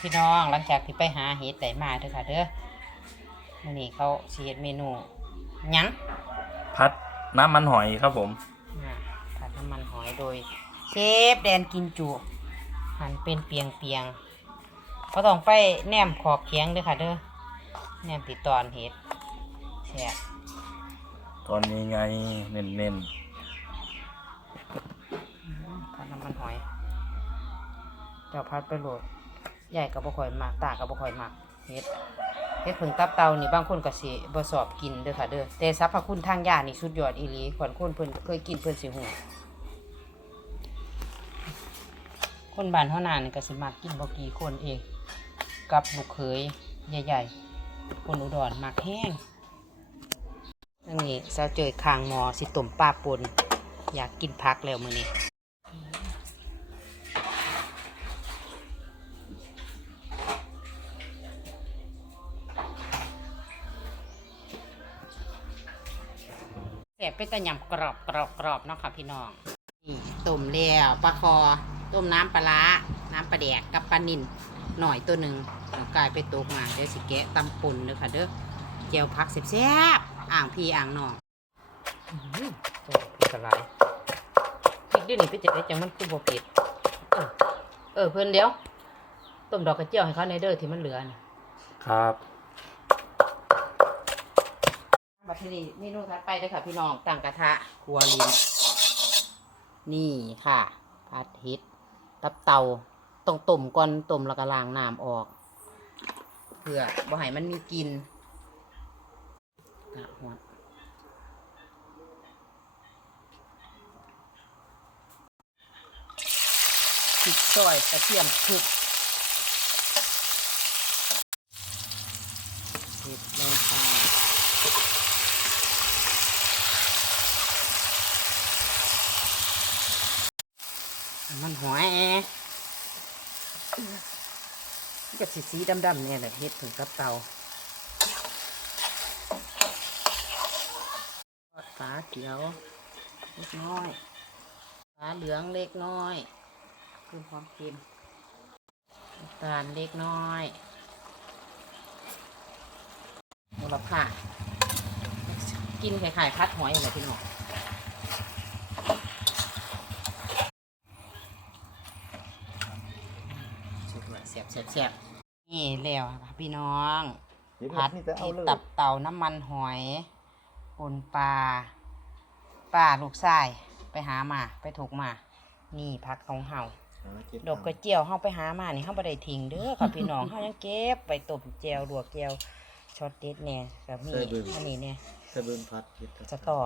พี่น้องหลังจากที่ไปหาเห็ดได้มาเด้อค่ะเด้อมื้อนี้เขาสิเฮ็ดเมนูหยังพัดน้ำมันหอยครับผม อ่าผัดน้ำมันหอยโดย เชฟแดนกินจุหั่นเป็นเปียงเปียงๆก็ต้องไปแนมขอบเคียงเด้อค่ะเด้อแนมติดตอนเห็ดแซ่บตอนนี้ไงเน้นเน้นอืมผัดน้ำมันหอยเจ้าพัดไปโหลด ใหญ่กับบ่ค่อยมากตากับบ่ค่อยมากเฮ็ดเฮ็ดผึ่งตับเตานี่บางคนก็สิบ่สอบกินเด้อค่ะเด้อแต่สรรพคุณทางยานี่สุดยอดอีหลีขวัญคนเพิ่นเคยกินเพิ่นสิฮู้คนบ้านเฮานานี่ก็สิมักกินบ่กี่คนเองกับลูกเขยใหญ่ๆ คนอุดรมักแห้งอันนี้สาวเจยคางหมอสิต้มปลาปนอยากกินผักแล้วมื้อนี้ บเป็นตะยำกรอบกรอบกรอบเนาะค่ะพี่น้องนี่ต้มแล้วปลาคอต้มน้ำปลาร้าน้ำปลาแดกกับปลานินหน่อยตัวหนึ่งเอากลายไปตกมาเดี๋ยวสิแกะตำปุ่นเลยค่ะเด้อเจียวพักแซ่บๆอ่างพี่อ่างน้องอื้อหือตัวพริกกระไรพริกเดี๋ยวนี้ไปเจ็ดได้จังมันคือบ่เผ็ดเออเออเพิ่นเดี๋ยวต้มดอกกระเจียวให้เขาในเด้อที่มันเหลือน่ะครับ บัด ทีนี้เมนูถัดไปเลยค่ะ พี่น้องตั้งกระทะครัวลินนี่ค่ะผัดเห็ดตับเตาต้องต้มก่อนต้มแล้วก็ล้างน้ำออกเพื่อบ่ให้มันมีกลินกะหัวพริกซอยกระเทียมพริกเห็ดลงไป มันหอยกับสีสีดำๆเนี่ยแหละเฮ็ดถึงกับเตาทอดฝาเขียวเล็กน้อยฝาเหลืองเล็กน้อยคือความเค็มน้ำตาลเล็กน้อยโหระพากินคล้ายๆพัดหอยอะไรพี่น้อง สุดว่าแซ่ บแซ่บแซ่บนี่แล้วค่ะพี่น้องผัดเห็ดตับเต่าน้ำมันหอยปนปลาปลาลูกทรายไปหามาไปถูกมา นี่ผักของเฮาดอกกระเจียวเฮาไปหามานี่เฮาบ่ได้ทิ้งเด้อค่ะพี่น้องเฮายังเก็บไปต้มแจวลวกแจวช็อตเด็ดแน่แบบนี้อันนี้เนี่ยกระเบินพัดเฮ็ดสตอ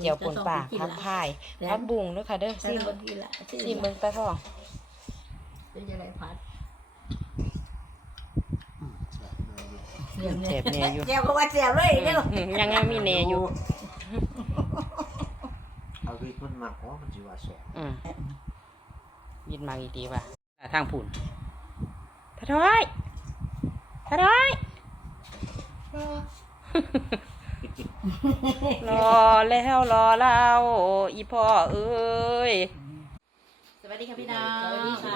เจียวปนปลาผักพายผักบุ้งเด้อค่ะเด้อซิซิมมเบิ่งทีละซิมเบิ่งตาทองเป็นยังไงพัด เจ็บแน่อยู่ เจียวก็ว่าเจียวเลยเด้ออืมยังยังมีแน่อยู่ เอาวิทมันมักอ๋อมันสิว่าสองอืมยินมาอีดีป่ะทางผุนทะท้อยทะท้อยรอแล้วรอเล่าอีพ่อเอ้ย สวัสดีค่ะพี่น้องสวัสดีค่ะ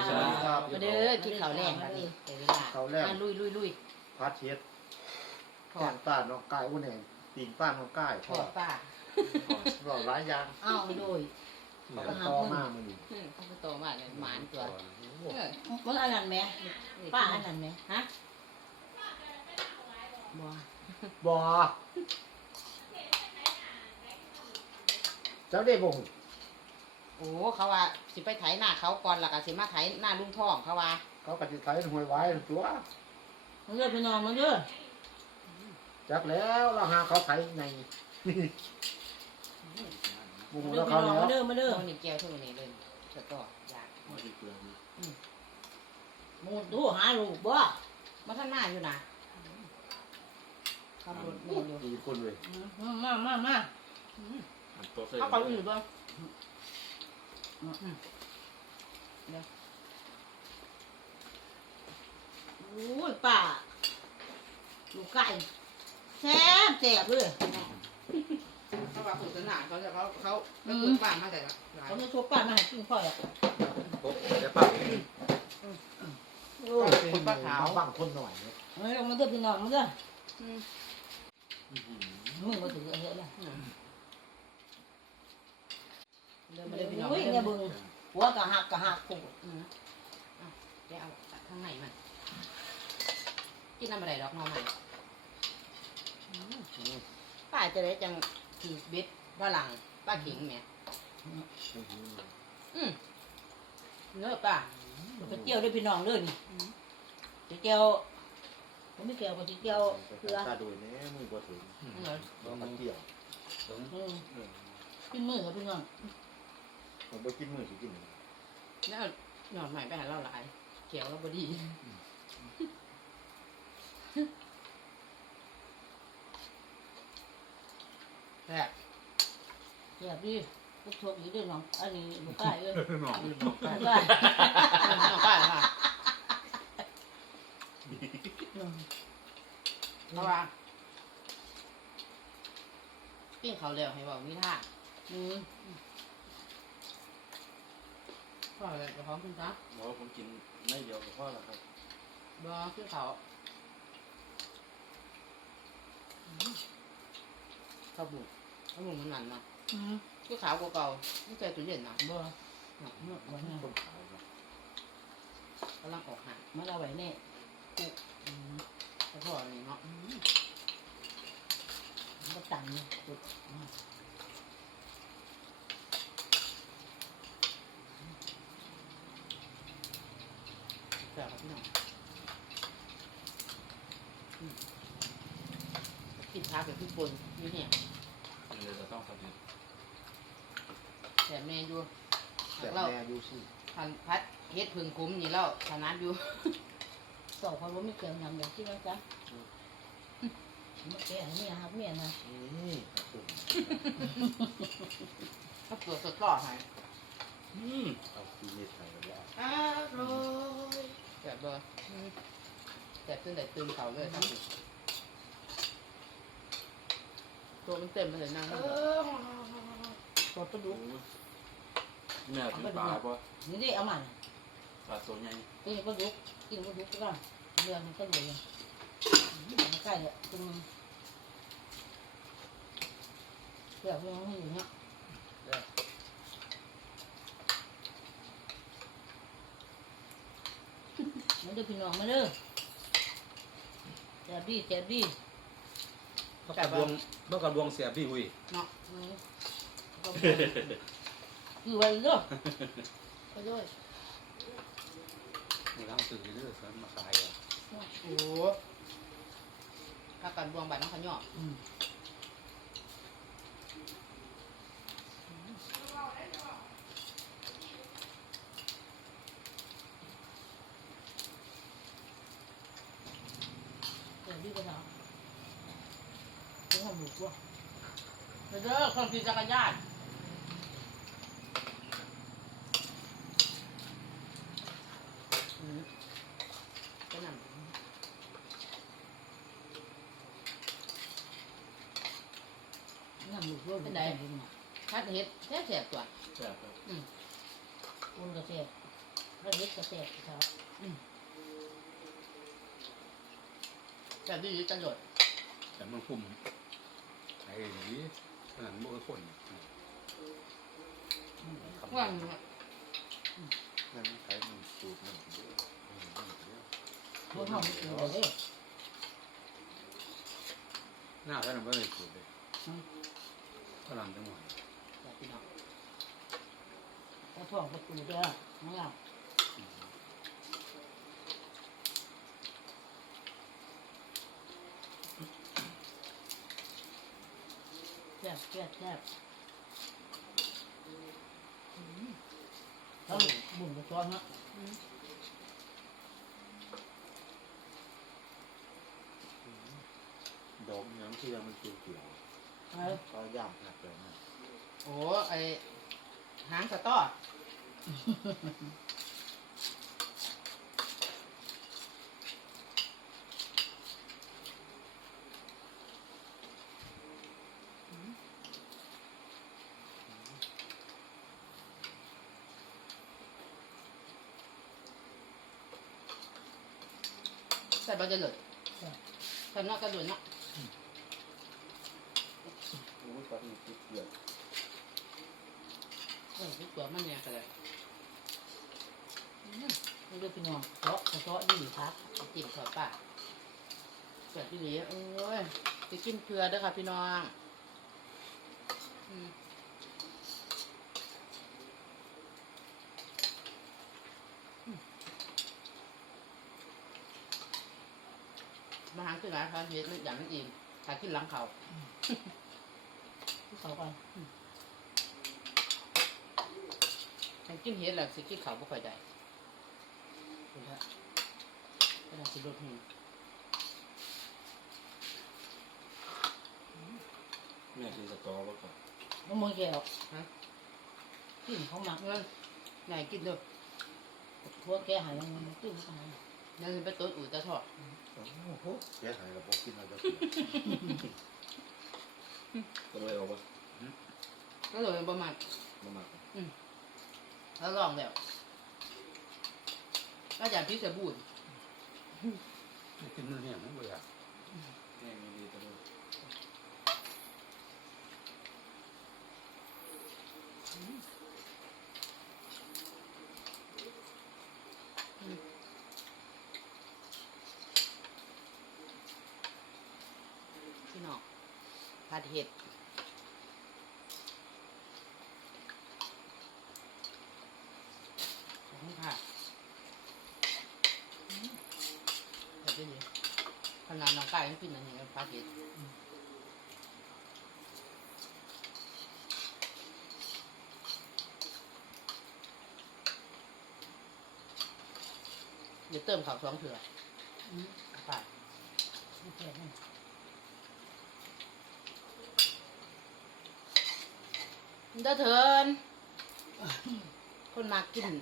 มาเด้อกินข้าวแรงบัดนี้เดี๋ยวเวลาเขาแรกอะลุยลุยลุยพัดเฮ็ด ทแกอดงป้าน้องกายอ้วนแหงตีนป้าน้องกายทอดป้าเราหลายอย่างอ้าวโดยมันก็ต่อมามึงอืมเขาไปโตมากเลยหมานตัวเออมันอันนั้นไหมป้าอันนั้นไหมฮะบัวบ่เจ้าได้บ่งโอ้เขาว่าสิไปไถหน้าเขาก่อนแล้วก็สิมาไถหน้าลุงทองเขาว่าเขาก็สิไถหวยไว้ตัว มันเลือดพี่น้องมันเลือด จักแล้วเราหาเขาไถในบุ้งมันเลืแล้อวดเขาพี่น้องแล้วมันเลือดมันเลือดโอ้นี่แก้วเท่านี้เลยสตออยากมูดดูหาลูกบ่มาท่านมาอยู่นะขับรถเมล์อยู่อีกคนเลยมามามาเขาเขาอยู่บ้างโอ้ยป้าลูกไก่ แซ่บแซ่บเลยเขาว่าฝึกสนาเขาจะเขาเขาไปฝึกบ้านมาแต่ละเขาจะชกป้ามาให้กินพ่อยอะโอ้ได้ป้าโอ้อคนปลาขาวบางคนหน่อยเนี่ยเฮ้ยลงมาเด้อพี่น้องมาเด้ออืมมึงมาถือเยอะเลยเดินมาเลยพี่น้องอุ้ยเนี่ยเบิ่งหัวกะหักกะหักกูอืมอะไปเอาข้างในมันกินน้ำอะไรดอกน้องใหม่ ป้าจะได้จังขีดเบ็ดฝรั่งป้าขิงแหม่อืมเนื้อป้าไปเจียวด้วยพี่น้องเด้อนี่อืมไปเจียวผมไม่เจียวก็สิเจียวเกลือตาดูแน่มือบ่ถึงเนื้อบ่มาเกี่ยวอืมกินมือกับพี่น้องมันบ่กินมือสิกินแล้วเอาหนอนใหม่ไปหาเราหลายเขียวแล้วบดี ซ่บเจียวดิทุกทุกอยู่ด้วยน้องอันนี้ลูกไก่เอ้ยหนอนลูกไก่น้องป้าค่ะเพราะว่าปิ้งเขาวเร็วให้บอกมีท่าอืมพ่อเลยเดี๋ยวพร้อมคุณจ๊ะหมอผมกินไม่เดียวกับพ่อแล้วครับบอขึ้นเขาข้าวบุก ข้าวบุกมันหนันเนาะอืมคือขาวกว่าเก่าไม่ใช่ตู้เย็นเนาะบ่เนาะเนาะไว้เนี่ยต้มขาวครับกำลังออกหันมาเอาไว้แน่อืมแล้วพ่อนี่เนาะอืมมันก็ตังเนี่ยจุดแซ่บครับพี่น้องอืมกินพักกับพี่ปนอยู่เนี่ยเลยจะ ต้องทำเองแต่แม่อยู่แต่เราแม่อยู่สิพันพัดเฮ็ดพึ่งคุ้มนี่แล้วถนัดอยู่สอบเขาว่าไม่เกี่ยวยังอย่างที่นั่นจ้ะไม่แก่เมียครับเมียนะนี่ตุ่มถ้าตัวสดต่อให้อืมเอาซีเมทใส่แล้วอร่อยแบบเบอร์อืมแต่ตื่นแต่ตื่นเขาเลยครับ ตัวมันเต็มเลยนั่งเอนั่งอปวดกระดูกแม่ถือปลาป่ะนี่ได้เอามาปลาตัวใหญ่กินกระดูกกินกระดูกก็เรื่องมันก็เลยใกล้เลยตรงเดี๋ยวยังให้อยู่เนี่ยมาดูพี่น้องมาเด้อแจ็บดีแจ็บดี ต้องกับดวงต้องกับดวงเสียพี่หุยเนาะอืมก็บ่คือไว้เด้อไปด้วยนี่เราสื่อเรื่อยๆมาขายอะโอ้ถ้ากันบวงบัตรน้องขยออืมแจ็บดีกว่าเนาะไม่ทำหมูกว่า ไป เด้อคนขี่จักรยานอืมไปนั่งน้ำหมูกว่าเป็นไงถ้าเฮ็ดแซ่บแซ่บตัวแซ่บครับอุ่นกระเทียมกระเทียมกระเทียมครับแซ่บดีจังโดดแต่มันคุม ไอ้นี่ขนาดมันก็คนว่างนั่นใช้มันสูตรมันเยอะเพราะหอมอยู่เลยหน้าท่านไม่ได้สูดเลยขนาดจังหวะแซ่บพี่น้องกระท่องกระตูเด้อน้องเรา บแซ่บแซ่บต้องบุ่นกระซ้อนฮะดอกน้ำที่ยังมันเกี่ยวเออๆก็ย่างหนักเลยนะโอ้ไอหางสะต้อ ใส่บะจะเลยใส่นอกกระดูนเนาะโอ้ยปลาหมึกติดเกลือเออทุกตัวมันเนี่ยก็เลยมันเลือกพี่น้องเจาะเจาะดีครับจิ้มขอป่าเกิดที่เหลือโอ้ยจะกินเกลือเด้อค่ะพี่น้อง อืม มาหางขึ้นหลายครั้งเฮ็ดมันอย่างนั้นเองถ้ากินหลังเขาที่เขาก่อนถ้ากินเฮ็ดแล้วสิกินเขาบ่ค่อยได้เห็นแล้วก็ได้สิลดหุ่นแม่กินสตอบ่ก่อนมันมือแก้วกินเขาหมักเงินใหญ่กินเด้อทั่วแก้หายมันตื้นเข้ามายังสิไปต้นอู่ตะทอด โอ้โหเสียหายแล้วพวกกินเราจะก็เลยเอาบ่ก็เลยประมาณมาหมักแล้วลองแล้วก็อยากพี่จะบูด กินมันแห้งมันบ่อยาก แห้งดีๆตัวนี้ พี่น้อง ผัดเห็ดขอบคุณค่ะเดี๋ยวดีขนาดน้องกายยังกินอันนี้ผัดเห็ดเดี๋ยวเติมข้าวสองเถื่ออืมไป ไม่แก้มัน เด้อเถินคนมากิน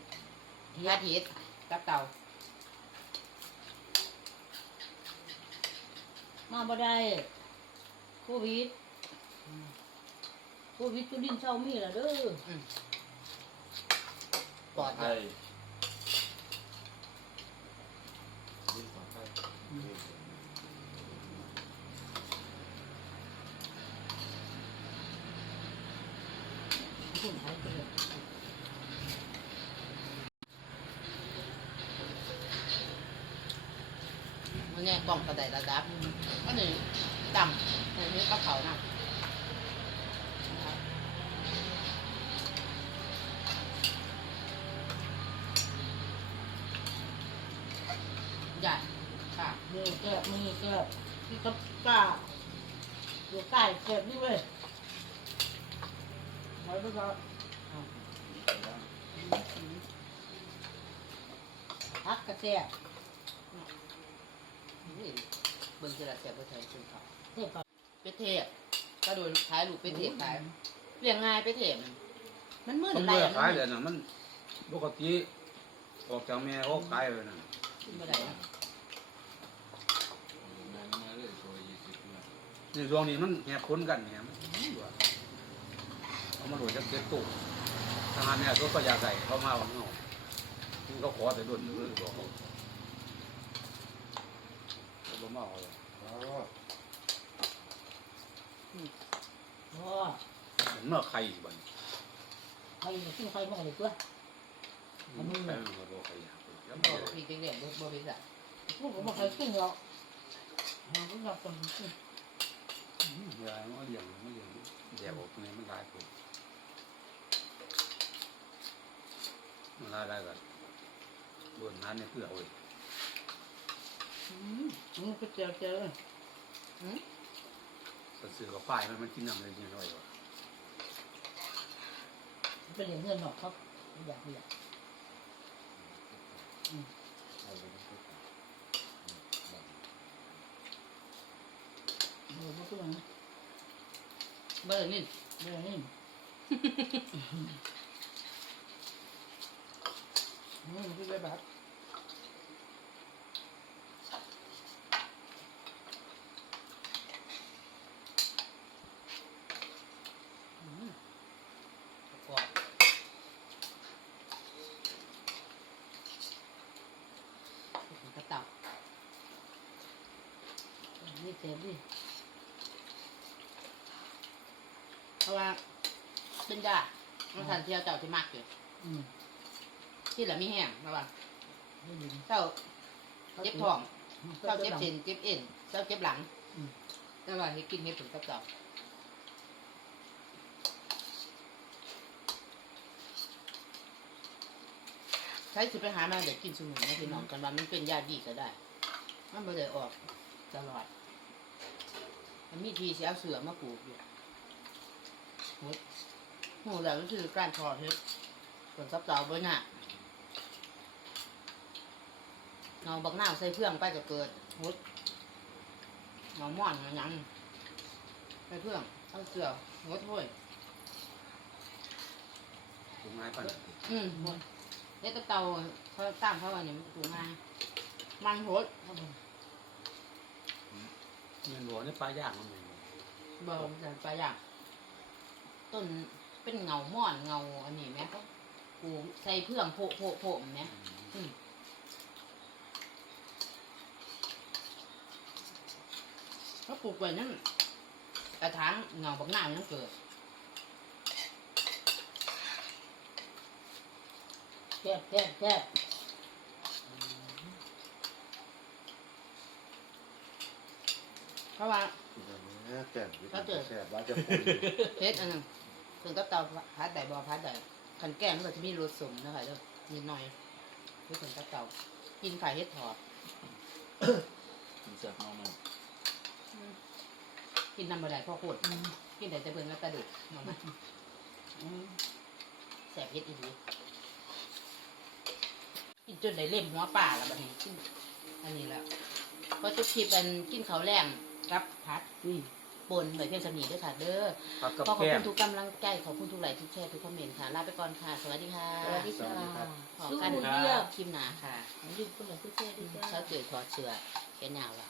ยาทิศกับเต่ามาบ่ได้โควิดโควิดจุดินเศร้ามีแล้วเด้อ ปลอดไทเนี่ย ยนี่ปลาไทย คุณหายไปเลย มันเนี่ย กล่องกระไดระดับอันนี้ดำอันนี้กระเพรานะใหญ่ค่ะมือแก้มือแก้ที่กับกล้าเดี๋ยวใกล้แก้นี่เว้ยไว้ไปก่อนพักกระแทก นี่เบิ่งทีละเสียบไปเถอะคุณเขาเทียบกับไปเทศก็โดนขายลูกไปเทศขายเลี้ยงง่ายไปเทศมันมืดมันอะไรบ่อยาอะกมัขายนเดี๋ยนะมันปกติออกจากแม่เขาขายเลยนะกินบ่ได้อะแม่แม่เลยตัวยี่สิบเนี่ช่วงนี้มันแหบคนกันเนี่ยมันเอามาโหลดจากเก็บตู้ทางานเนี่ยรถก็อยากใส่เขามาเอาเนาะซึ่งเขาขอแต่ดุนเลยบอกเขา เขาบ่มาเอาเลยอ๋อพ่อเห็นเมื่อใครบ้างใครกินใครมาเลยตัวมันไม่เป็นเขาบอกใครอยากไปแล้วบมันอกจะพี่เด็กๆบ่บ่พี่สะพวกผมมาใครกินหรอกมันก็อยากกินยายมันเลี้ยงมันเลี้ยงเดี๋ยวตรงนี้มันลายผมมันลายได้กันบนนั้นเนี่ยเพื่อเอาไว้ อืมมันก็เจียวเจียวเลยหืมก็ซื้อกับป้ายมันมันกินน้ำเลยนิดหน่อยวะไปเลี้ยงเงินหรอกครับอยากอยากเอาไปนะเออพวกนั้นเบิ่งนี่เรื่องนี้อืมพี่ไปแบบ กรอบกระเต่า นี่เจ็บดิ เพราะว่า เป็นยามันทันเที่ยวเจ้าที่มากอยู่อืมที่เหลือมีแห้งระวังไม่ยินเจ้าเจ็บท้องเจ้าเจ้าเจ็เจ็บบเส้นเจ็บเอ็นเจ้าเจ็บหลังอืมแต่ว่าให้กินเห็ดผลกับเจ้าใช้สิไปหามาเดี๋ยวกินสมุนไพรพี่น้องกันว่ามันเป็นยาดีก็ได้ มันไม่ได้ออกตลอด มันมีทีเสียเอาเสือมาปลูกอยู่โหโหแล้วก็คือการทอดเห็ดผลกับเจ้าบ่น่ะเงาบักหน้าวใส่เพื่องไปก็เกิดโหดเงาม่อนเงาหยังใส่เพื่องเอาเสือโหดห้วยถูกไม้ปั่นอืมโหดเด็ดเตาเขาตามเขาอันนี้มันถูกมามันโหดเอาบ่เงินหัวนี่ปลาย่างมันไงเบาแต่ปลาอย่างต้น เป็นเงาม่อนเงาอันนี้ไหมเขาปลูกใส่เพื่องโผโผโผแบบเนี้ยอืมเขาปลูกไว้นั่นกระถางเงาบักหน้ามันเกิดแซ่บแซ่บแซ่บเพราะว่าแก่แก่ว่าจะคุยเพชรอันนึง ถึงกับเตาพัดใดบอพัดใดขันแก้มมันก็จะมีรสสมนะคะเด้อนิดหน่อยคือถึงกับเตากินไข่เฮ็ดถอดมันจับน้องมันกินน้ำบะไดพ่อโคตรอืมกินแต่จะเบิ่งแล้วกระดูกมองมาอืมแสบเฮ็ดอีหลีกินจนได้เล่มหัวป่าแล้วบัดนี้กินอันนี้แล้วก็จะคลิปเป็นกินข้าวแรงกับพัดอืม ปนใบเพียงสนีด้วยค่ะ เด้อผักกับขอขอบแก้คุมณทุกกำลังใจขอบคุณทุกไลค์ทุกแชร์ทุกคอมเมนต์ค่ะลาไปก่อนค่ะสวัสดีค่ะสวัสดีค่ะขอสู้กันเยี่ยมคลิปหนาค่ะยืนคนละทุกแค่ดีจ้าเช้าเจอถอดเสื้อแกหนาวอะ